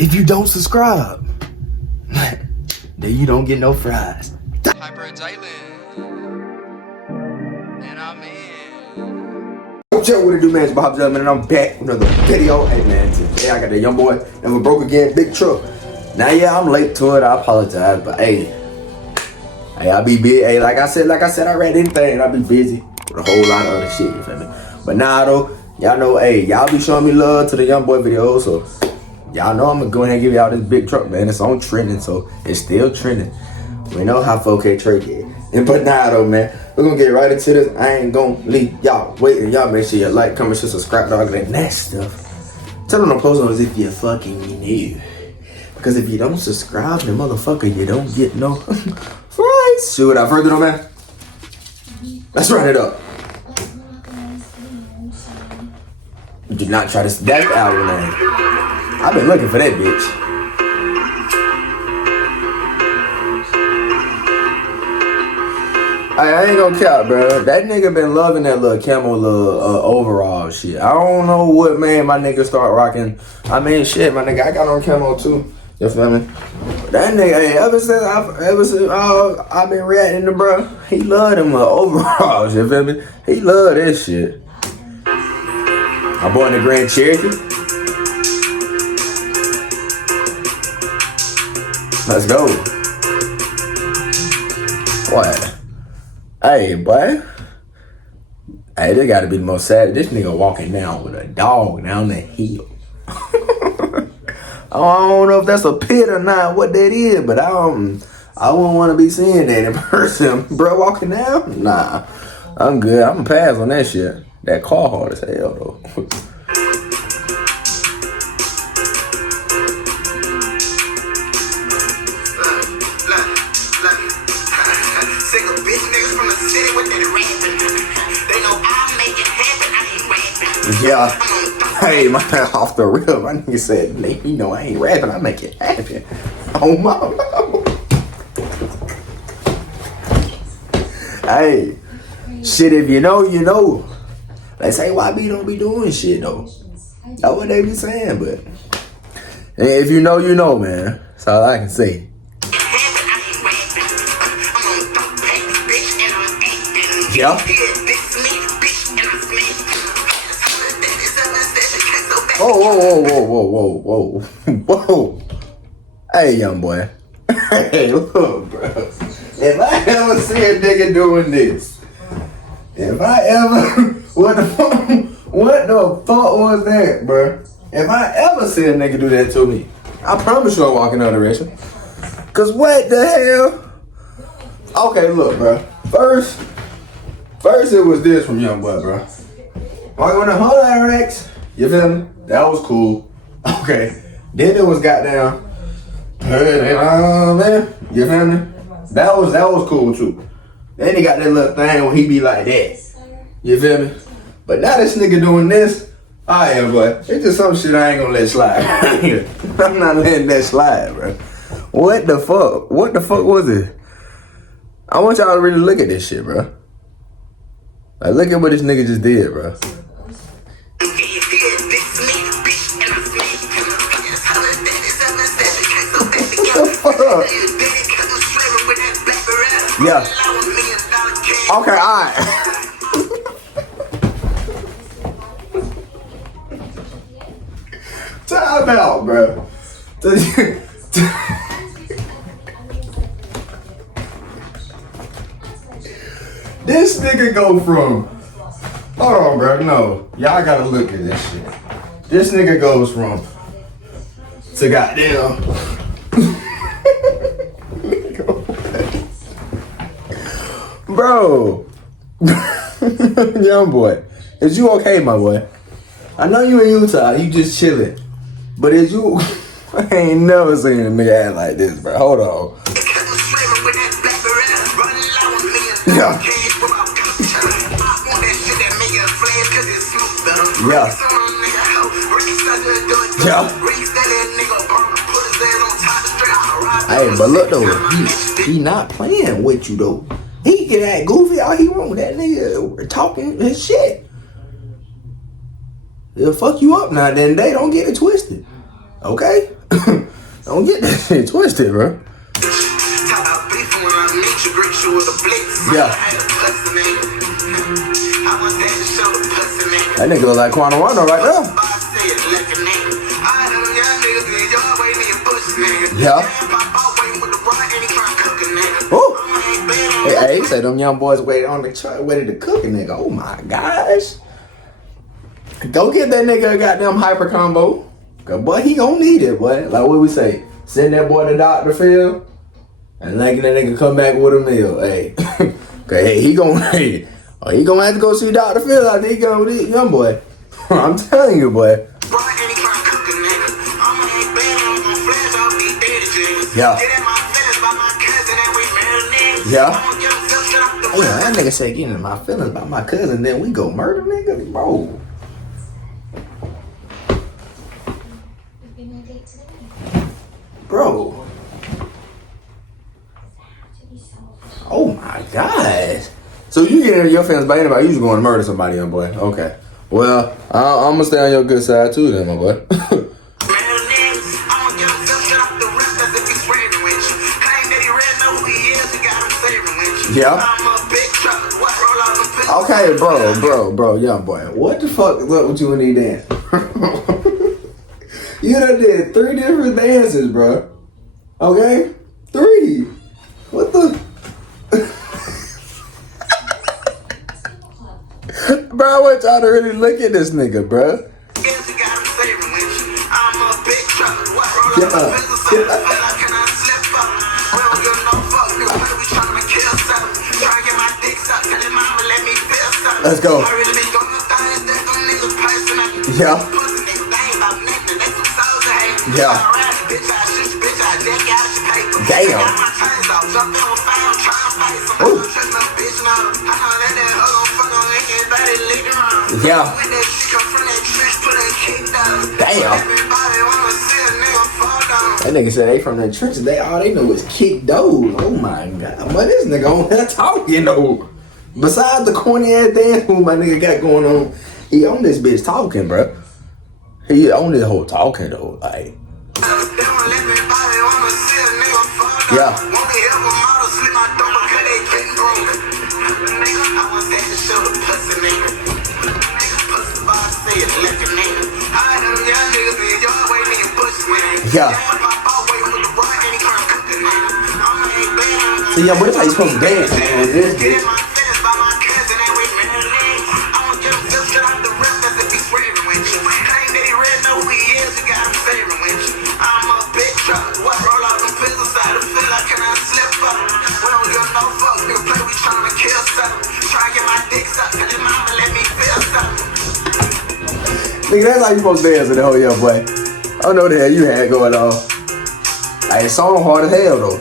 If you don't subscribe, then you don't get no fries. Hyper's Island. And I'm in. What's up, what it do, man? It's Bob Gentleman, and I'm back with another video. Hey, man, today I got the young boy, never broke again, big truck. Now, yeah, I'm late to it. I apologize, but hey, I be busy. Hey, like I said, I read anything, I be busy with a whole lot of other shit. You feel me? But now, though, y'all know, hey, y'all be showing me love to the young boy videos, so y'all know I'm gonna go ahead and give y'all this big truck, man. It's on trending, so it's still trending. We know how 4K Trey get. But now, though, man, we're gonna get right into this. I ain't gonna leave y'all waiting. Y'all make sure you like, comment, share, subscribe, all that nasty stuff. Tell them to post on as if you're fucking new. Because if you don't subscribe, then motherfucker, you don't get no fries. Shit, without further ado, man, let's run it up. Do not try to. That's the album name. I've been looking for that bitch. I ain't gonna count, bro. That nigga been loving that little camo little overall shit. I don't know what made my nigga start rocking. I mean, shit, my nigga, I got on camo too. You feel me? But that nigga, hey, ever since I've been reacting to bro, he love them overalls. You feel me? He love this shit. I bought in the Grand Cherokee. Let's go. What? Hey, boy. Hey, this gotta be the most sad. This nigga walking down with a dog down the hill. I don't know if that's a pit or not, what that is, but I wouldn't want to be seeing that in person. Bro, walking down? Nah, I'm good. I'm gonna pass on that shit. That car hard as hell, though. Yeah. Hey, man, off the real, my nigga said, you know, I ain't rapping, I make it happen. Oh, my God. Hey, shit, if you know, you know. They say YB don't be doing shit, though. That's what they be saying, but if you know, you know, man. That's all I can say. Yeah. Whoa. Hey, young boy. Hey, look, bro. If I ever see a nigga doing this, if I ever, what the fuck was that, bro? If I ever see a nigga do that to me, I promise you I'm walking another direction. Cause what the hell? Okay, look, bro. First it was this from Youngboy, bro. Walking on the whole RX, you feel me? That was cool. Okay. Then it was goddamn, man, you feel me? That was cool too. Then he got that little thing where he be like that. You feel me? But now this nigga doing this, I am, boy. It's just some shit I ain't gonna let slide. I'm not letting that slide, bro. What the fuck? What the fuck was it? I want y'all to really look at this shit, bro. Like, look at what this nigga just did, bro. Yeah. Okay, alright. Time out, bro. This nigga go from, hold on, bro, no. Y'all gotta look at this shit. This nigga goes from to goddamn. Bro. Young boy. Is you okay, my boy? I know you in Utah, you just chilling. But is you, I ain't never seen a nigga act like this, bro. Hold on. Yeah. Yeah. Hey, but look though, he not playing with you though. He can act goofy all he want. That nigga talking his shit. It'll fuck you up now, then they don't get it twisted. Okay? Don't get that shit twisted, bro. Yeah. That nigga look like Quanawano right now. Yeah. Oh. Hey, he said them young boys waited on the truck, waited to cook a nigga. Oh my gosh. Go get that nigga a goddamn hyper combo. Cause boy, he gon' need it, boy. Like what we say, send that boy to Dr. Phil and letting that nigga come back with a meal. Hey. Okay, hey, he gon' he gonna have to go see Dr. Phil after he gone with this young boy. I'm telling you, boy. Yeah. Yeah. Oh, yeah, that nigga said getting in my feelings about my cousin, then we go murder niggas, bro. Bro. Oh my gosh. So you get into your feelings about anybody, you just going to murder somebody, young boy. Okay. Well, I'm gonna stay on your good side too then, my boy. Yeah. Okay, bro, young boy. What the fuck is up with you and these dance? You done did 3 different dances, bro. Okay? 3. What the? Bro, I want y'all to really look at this nigga, bro. Let's go. Yeah. Yeah. Damn. Ooh. Yeah. Damn. That nigga said they from the trenches. All they know is kick those. Oh my god. But this nigga on there talking though. Besides the corny ass dance move my nigga got going on, he on this bitch talking, bro. He on this whole talking though, like. Yeah. Yeah. See, yeah, but that's how you supposed to dance, man. This bitch. Nigga, that's how you supposed to dance in the whole young boy. I don't know what the hell you had going on. Like, the song hard as hell, though.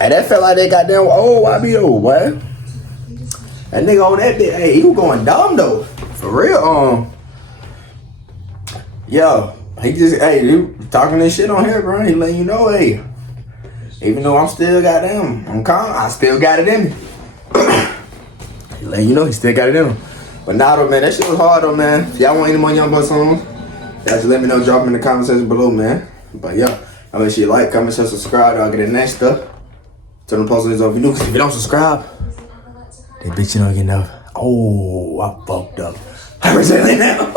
And that felt like that goddamn YBO, boy. That nigga on that bit, hey, he was going dumb, though. For real, yo, he just, hey, dude, talking this shit on here, bro. He letting you know, hey, even though I'm still goddamn, I'm calm, I still got it in me. He letting you know he still got it in him. But nah, though, man, that shit was hard, though, man. If y'all want any more Youngboy songs, y'all just let me know, drop them in the comment section below, man. But yeah, I make sure you like, comment, share, subscribe, I'll get the next stuff. Turn the post notifications on if you new, because if you don't subscribe, then bitch, you don't get enough. Oh, I fucked up. I was now.